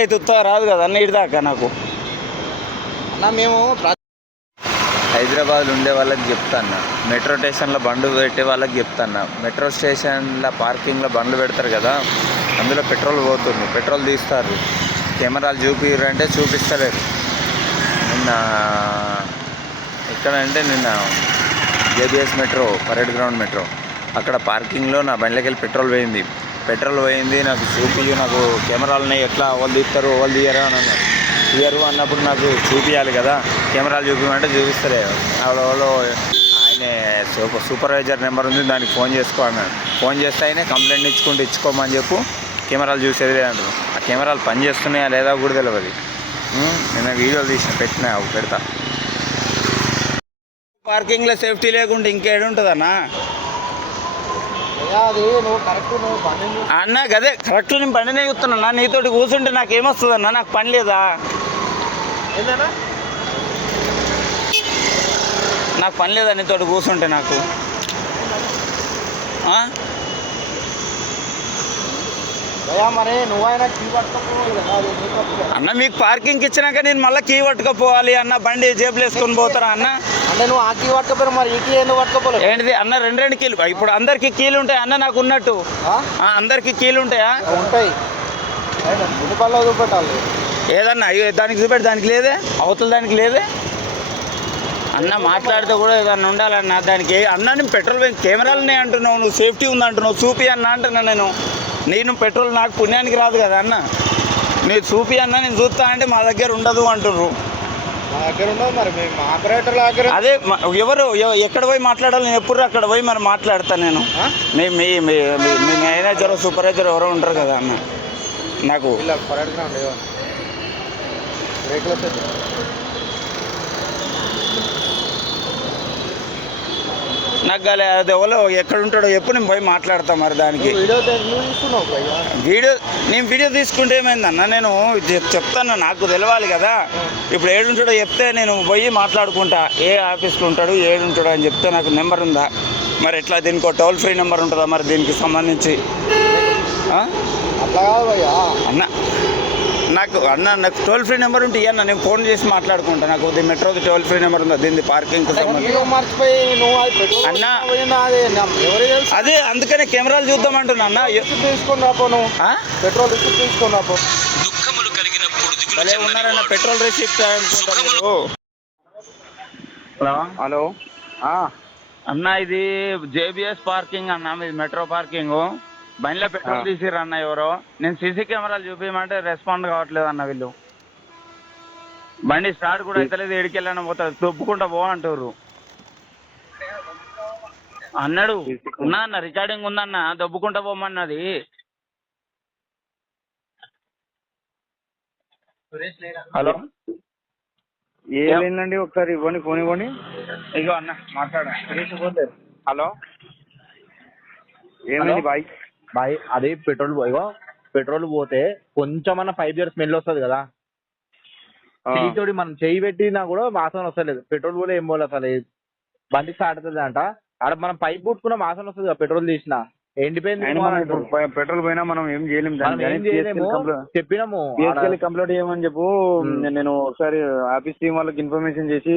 అయితే రాదు కదా అన్న ఇడిదాకా నాకు అన్న మేము హైదరాబాద్లో ఉండే వాళ్ళకి చెప్తాను, మెట్రో స్టేషన్లో బండ్లు పెట్టే వాళ్ళకి చెప్తాను. మెట్రో స్టేషన్లో పార్కింగ్లో బండ్లు పెడతారు కదా, అందులో పెట్రోల్ పోతుంది, పెట్రోల్ తీస్తారు. కెమెరాలు చూపిరంటే చూపిస్తలేరు. నిన్న ఎక్కడంటే నిన్న JBS metro, parade ground metro, అక్కడ పార్కింగ్లో నా బండ్లకి వెళ్ళి పెట్రోల్ పోయింది. నాకు చూపించు, నాకు కెమెరాలని ఎట్లా వాళ్ళు తీస్తారు వాళ్ళు తీయరు అని అన్నారు. తీయరు అన్నప్పుడు నాకు చూపించాలి కదా, కెమెరాలు చూపించమంటే చూపిస్తలే. వాళ్ళు ఆయన సూపర్వైజర్ నెంబర్ ఉంది, దానికి ఫోన్ చేసుకో అన్నాడు. ఫోన్ చేస్తే ఆయన కంప్లైంట్ ఇచ్చుకోమని చెప్పు, కెమెరాలు చూసేది అంటారు. ఆ కెమెరాలు పనిచేస్తున్నాయా లేదా కూడా తెలియదు. నేను వీడియోలు పెట్టినా పెడతా. పార్కింగ్లో సేఫ్టీ లేకుండా ఇంకేడుంటుందన్నా అన్న? గదే కరెక్ట్, నేను బండినే చూస్తున్నా. నీతోటి కూర్చుంటే నాకేమొస్తుందన్నా? నాకు పని లేదా? నాకు పని లేదా నీతోటి కూర్చుంటే? నాకు అన్న మీకు పార్కింగ్కి ఇచ్చినాక నేను మళ్ళీ కీ పట్టుకపోవాలి అన్న, బండి జేబులు వేసుకొని పోతారా అన్న? అంటే నువ్వు ఆ కీ పట్టుకపోయి మరి ఈ కీ ఎందుకు పట్టుకోపోలేదు? ఏంటిది అన్న? రెండు కీలు. ఇప్పుడు అందరికి కీలు ఉంటాయి అన్న, నాకు ఉన్నట్టు అందరికి కీలు ఉంటాయా? ఉంటాయి. చూపెట్టాలి ఏదన్నా దానికి చూపెట్టి, దానికి లేదే, అవతల దానికి లేదే అన్న. మాట్లాడితే కూడా ఏదన్నా ఉండాలన్న దానికి. అన్న నేను పెట్రోల్ కెమెరాలనే అంటున్నావు, నువ్వు సేఫ్టీ ఉందంటున్నావు, చూపి అన్న అంటున్నా. నేను పెట్రోల్ నాకు పుణ్యానికి రాదు కదా అన్న. మీరు చూపి అన్న, నేను చూస్తా అంటే మా దగ్గర ఉండదు అంటుర్రు. మా దగ్గర ఉండదు మరి, మేము ఆపరేటర్ దగ్గర. అదే ఎవరు ఎక్కడ పోయి మాట్లాడాలి? నేను ఎప్పుడు అక్కడ పోయి మరి మాట్లాడతాను నేను. మీ మేనేజర్ సూపర్వైజర్ ఎవరో ఉంటారు కదా అన్న. నాకు నాకు కాలే, అది ఎవరో ఎక్కడ ఉంటాడో ఎప్పుడు నేను పోయి మాట్లాడతాను మరి దానికి. నేను వీడియో తీసుకుంటే ఏమైందన్న? నేను చెప్తాను, నాకు తెలవాలి కదా. ఇప్పుడు ఏడుంటాడో చెప్తే నేను పోయి మాట్లాడుకుంటా. ఏ ఆఫీస్లో ఉంటాడు, ఏడుంటాడు అని చెప్తే నాకు నెంబర్ ఉందా మరి? ఎట్లా దీనికి ఒక టోల్ ఫ్రీ నెంబర్ ఉంటుందా మరి దీనికి సంబంధించి? అన్న నాకు టోల్ ఫ్రీ నెంబర్ ఉంటే ఇవ్వన్న, నేను ఫోన్ చేసి మాట్లాడుకుంటా. నాకు మెట్రోది టోల్ ఫ్రీ నెంబర్ ఉందా దీన్ని పార్కింగ్ అన్న? అదే అందుకనే కెమెరాలు చూద్దాం అంటున్నా అన్న. పెట్రోల్ తీసుకున్నా ఉన్నారన్న, పెట్రోల్ రిసిప్ట్ అనుకుంటారు. హలో అన్న, ఇది జేబీఎస్ పార్కింగ్ అన్న, ఇది మెట్రో పార్కింగ్. బండిలో పెట్రోల్ తీసిర్రు అన్న ఎవరో. నేను సీసీ కెమెరాలు చూపించమంటే రెస్పాండ్ కావట్లేదు అన్న. వీళ్ళు బండి స్టార్ట్ కూడా అవుతలేదు, ఎడికెళ్ళాను పోతారు, తొప్పుకుంటా పో అంటారు అన్నాడు. ఉన్నా అన్న, రికార్డింగ్ ఉందన్న, దొబ్బుకుంటా పోమన్నది. హలో ఏమైందండి? ఒకసారి ఇవ్వండి, ఫోన్ ఇవ్వండి. ఇగో అన్న మాట్లాడండి. హలో, ఏమైంది బాయ్? బాయ్ అది పెట్రోల్ పోతే కొంచెమన్నా 5 years స్మెల్ వస్తుంది కదా. తోటి మనం చెయ్యి పెట్టినా కూడా వాసన వస్తలేదు. పెట్రోల్ పోలే ఏం పోలే, అసలు బండి స్టార్ట్ అవుతుంది అంట. ఆడ మనం పైప్ పుట్టుకున్న వాసన వస్తుంది కదా పెట్రోల్ తీసినా. ఎండిపోయింది పెట్రోల్ పోయినా మనం ఏం చేయలేము. చెప్పినాము కంప్లీట్ చేయమని చెప్పు. నేను ఒకసారి ఆఫీస్ టీం వాళ్ళకి ఇన్ఫర్మేషన్ చేసి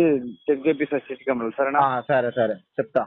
చెక్ చేపిస్తా సిస్టమ్. సరేనా? సరే చెప్తా.